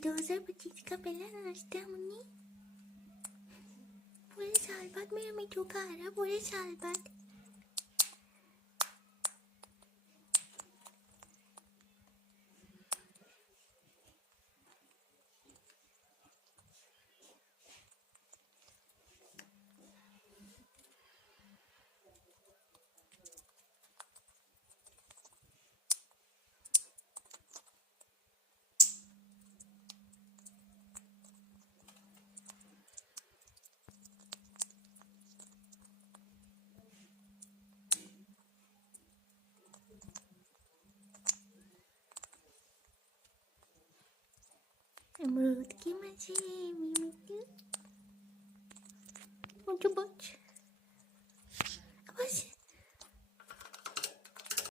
2025 का पहला नाश्ता मुन्नी। पूरे साल बाद मेरा मिठू खा रहा, पूरे साल बाद। अमरूद की मजे मिठू। मुझे बच